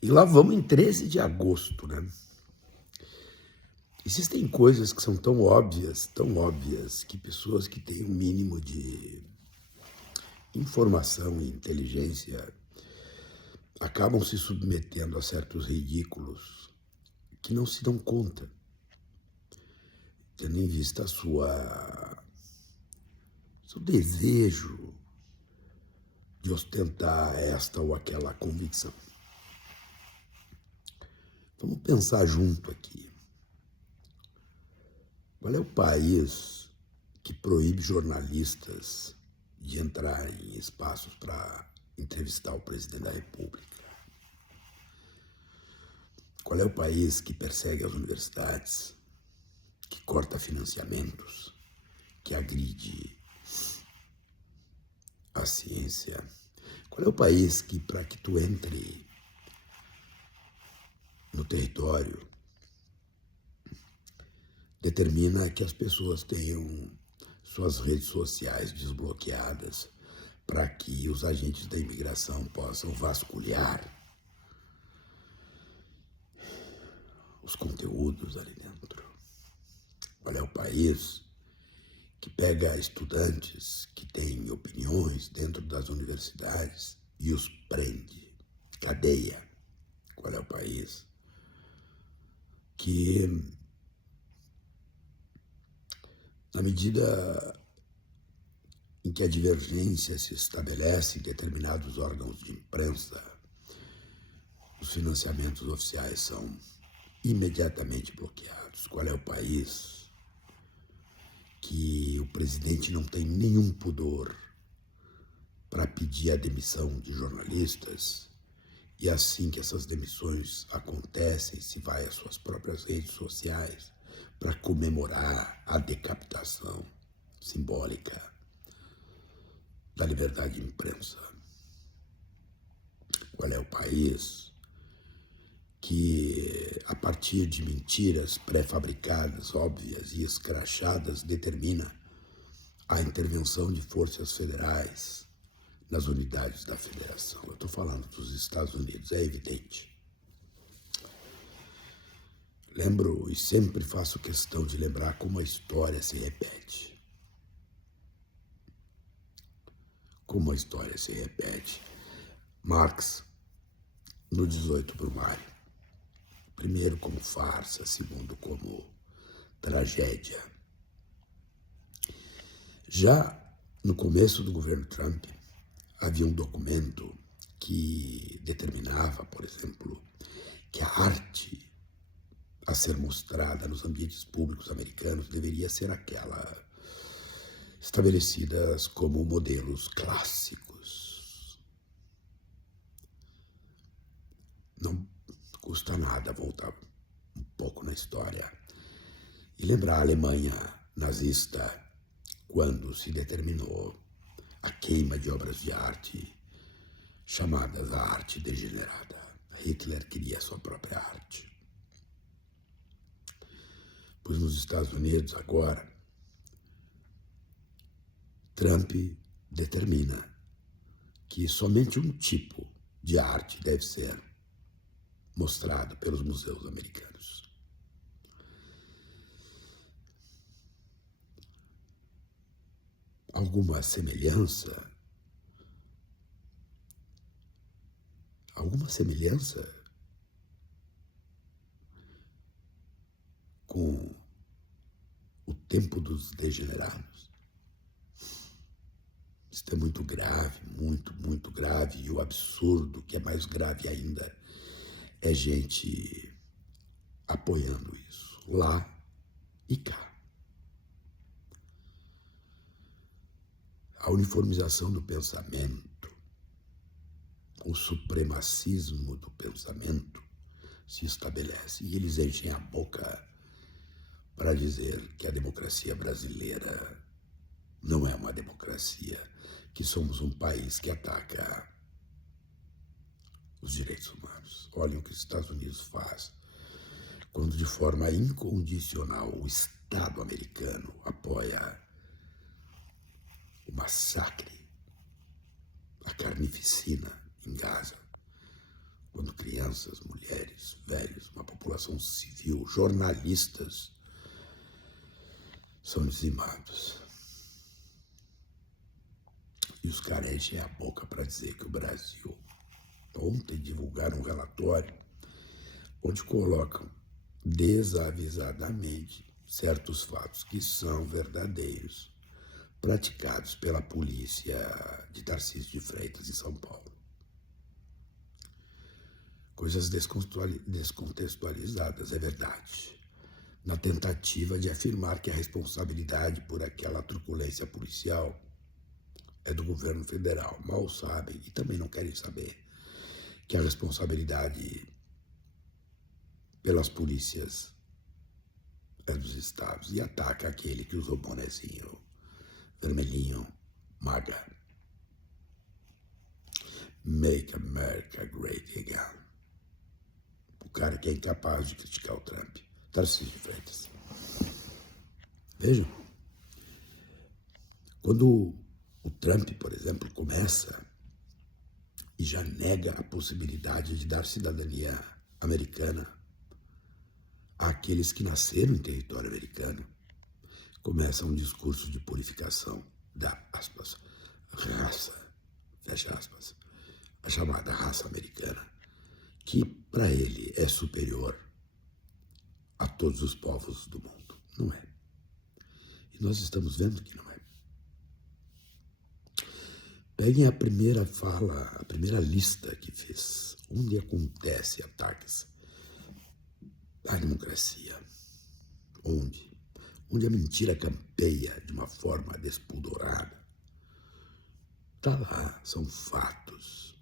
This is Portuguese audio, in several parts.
E lá vamos em 13 de agosto, né? Existem coisas que são tão óbvias, que pessoas que têm um mínimo de informação e inteligência acabam se submetendo a certos ridículos que não se dão conta, tendo em vista seu desejo de ostentar esta ou aquela convicção. Vamos pensar junto aqui. Qual é o país que proíbe jornalistas de entrar em espaços para entrevistar o presidente da República? Qual é o país que persegue as universidades, que corta financiamentos, que agride a ciência? Qual é o país que, para que tu entre no território, determina que as pessoas tenham suas redes sociais desbloqueadas para que os agentes da imigração possam vasculhar os conteúdos ali dentro? Qual é o país que pega estudantes que têm opiniões dentro das universidades e os prende, cadeia? Qual é o país que, na medida em que a divergência se estabelece em determinados órgãos de imprensa, os financiamentos oficiais são imediatamente bloqueados? Qual é o país que o presidente não tem nenhum pudor para pedir a demissão de jornalistas e assim que essas demissões acontecem, se vai às suas próprias redes sociais para comemorar a decapitação simbólica da liberdade de imprensa? Qual é o país que, a partir de mentiras pré-fabricadas, óbvias e escrachadas, determina a intervenção de forças federais nas unidades da federação? Eu estou falando dos Estados Unidos, é evidente. Lembro e sempre faço questão de lembrar como a história se repete. Como a história se repete. Marx, no 18 Brumário, primeiro como farsa, segundo como tragédia. Já no começo do governo Trump, havia um documento que determinava, por exemplo, que a arte a ser mostrada nos ambientes públicos americanos deveria ser aquela estabelecidas como modelos clássicos. Não custa nada voltar um pouco na história e lembrar a Alemanha nazista, quando se determinou a queima de obras de arte chamadas a arte degenerada. Hitler queria a sua própria arte. Pois nos Estados Unidos agora, Trump determina que somente um tipo de arte deve ser mostrado pelos museus americanos. Alguma semelhança com o tempo dos degenerados? Isso é muito grave, muito grave. E o absurdo, que é mais grave ainda, é gente apoiando isso, lá e cá. A uniformização do pensamento, o supremacismo do pensamento se estabelece e eles enchem a boca para dizer que a democracia brasileira não é uma democracia, que somos um país que ataca os direitos humanos. Olhem o que os Estados Unidos faz quando, de forma incondicional, o Estado americano apoia o massacre, a carnificina em Gaza, quando crianças, mulheres, velhos, uma população civil, jornalistas são dizimados. E os caras enchem a boca para dizer que o Brasil, ontem divulgaram um relatório onde colocam desavisadamente certos fatos que são verdadeiros, praticados pela polícia de Tarcísio de Freitas em São Paulo. Coisas descontextualizadas, é verdade, na tentativa de afirmar que a responsabilidade por aquela truculência policial é do governo federal. Mal sabem e também não querem saber que a responsabilidade pelas polícias é dos estados e ataca aquele que usou bonezinho vermelhinho, MAGA. Make America Great Again. O cara que é incapaz de criticar o Trump, Tarcísio de Freitas. Vejam, quando o Trump, por exemplo, começa e já nega a possibilidade de dar cidadania americana àqueles que nasceram em território americano, começa um discurso de purificação da, aspas, raça, fecha aspas, a chamada raça americana, que para ele é superior a todos os povos do mundo. Não é. E nós estamos vendo que não é. Peguem a primeira fala, a primeira lista que fez, onde acontece ataques à democracia. Onde a mentira campeia de uma forma despudorada. Está lá, são fatos.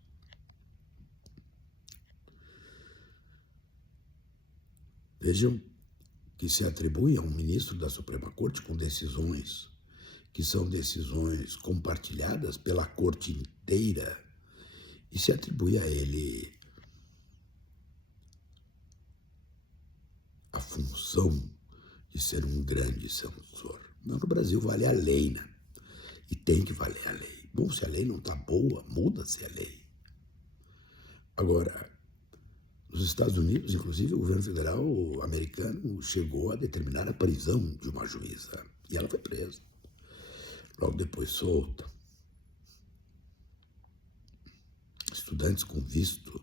Vejam que se atribui a um ministro da Suprema Corte com decisões que são decisões compartilhadas pela corte inteira e se atribui a ele a função de ser um grande censor. Mas no Brasil vale a lei, né? E tem que valer a lei. Bom, se a lei não está boa, muda-se a lei. Agora, nos Estados Unidos, inclusive, o governo federal americano chegou a determinar a prisão de uma juíza. E ela foi presa. Logo depois solta. Estudantes com visto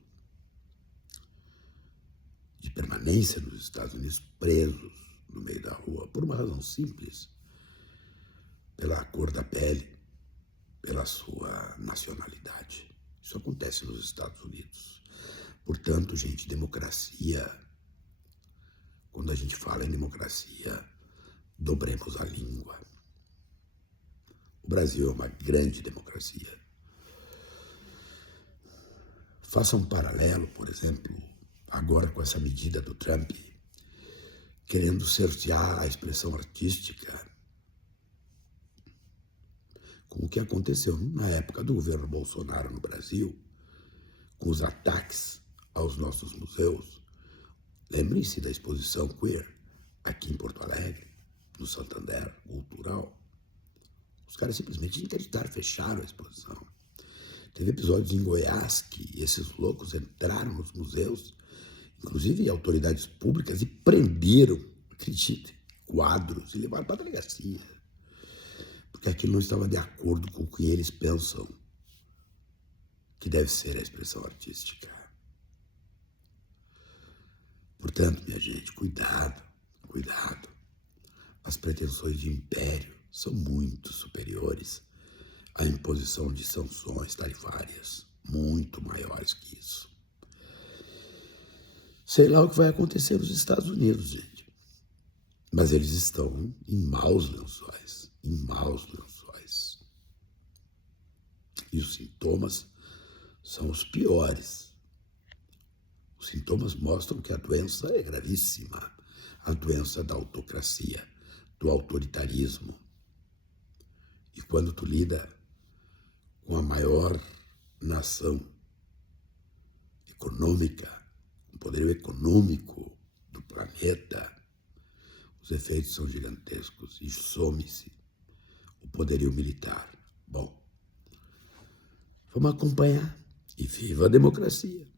de permanência nos Estados Unidos presos no meio da rua, por uma razão simples, pela cor da pele, pela sua nacionalidade. Isso acontece nos Estados Unidos. Portanto, gente, democracia, quando a gente fala em democracia, dobremos a língua. O Brasil é uma grande democracia. Faça um paralelo, por exemplo, agora com essa medida do Trump, querendo cercear a expressão artística, com o que aconteceu na época do governo Bolsonaro no Brasil, com os ataques aos nossos museus. Lembrem-se da exposição queer aqui em Porto Alegre, no Santander Cultural. Os caras simplesmente interditaram, fecharam a exposição. Teve episódios em Goiás que esses loucos entraram nos museus, inclusive autoridades públicas, e prenderam, acredite, quadros e levaram para a delegacia. Porque aquilo não estava de acordo com o que eles pensam que deve ser a expressão artística. Portanto, minha gente, cuidado, cuidado. As pretensões de império são muito superiores à imposição de sanções tarifárias, muito maiores que isso. Sei lá o que vai acontecer nos Estados Unidos, gente. Mas eles estão em maus lençóis, em maus lençóis. E os sintomas são os piores. Os sintomas mostram que a doença é gravíssima, a doença da autocracia, do autoritarismo. E quando tu lida com a maior nação econômica, com o poderio econômico do planeta, os efeitos são gigantescos e some-se o poderio militar. Bom, vamos acompanhar e viva a democracia!